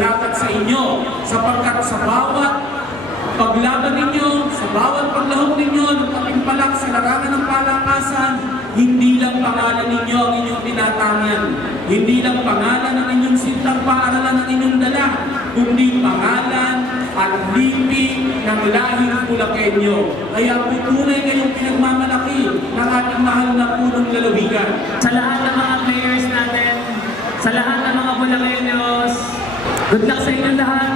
Salamat sa inyo sapagkat sa bawat paglaban ninyo, sa bawat paglahok ninyo ng patimpalak sa larangan ng palakasan, hindi lang pangalan ninyo ang inyong tinatangan, hindi lang pangalan ang inyong sintang paaralan ang inyong dala, kundi pangalan at lipi ng lahing Bulakenyo. Kaya po tunay kayong pinagmamalaki ng ating mahal na punong lalawigan. Sa lahat ng mga players natin, sa lahat ng mga Bulakenyos, good luck sa inyong lahat.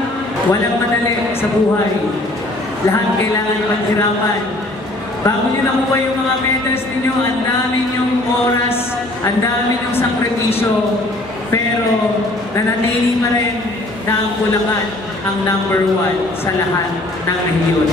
Walang madali sa buhay. Lahat kailangan paghirapan. Bago nyo nakuha yung mga medals ninyo, ang dami nyong oras, ang dami nyong sakripisyo, pero nanatili pa rin na ang Bulacan ang #1 sa lahat ng rehiyon.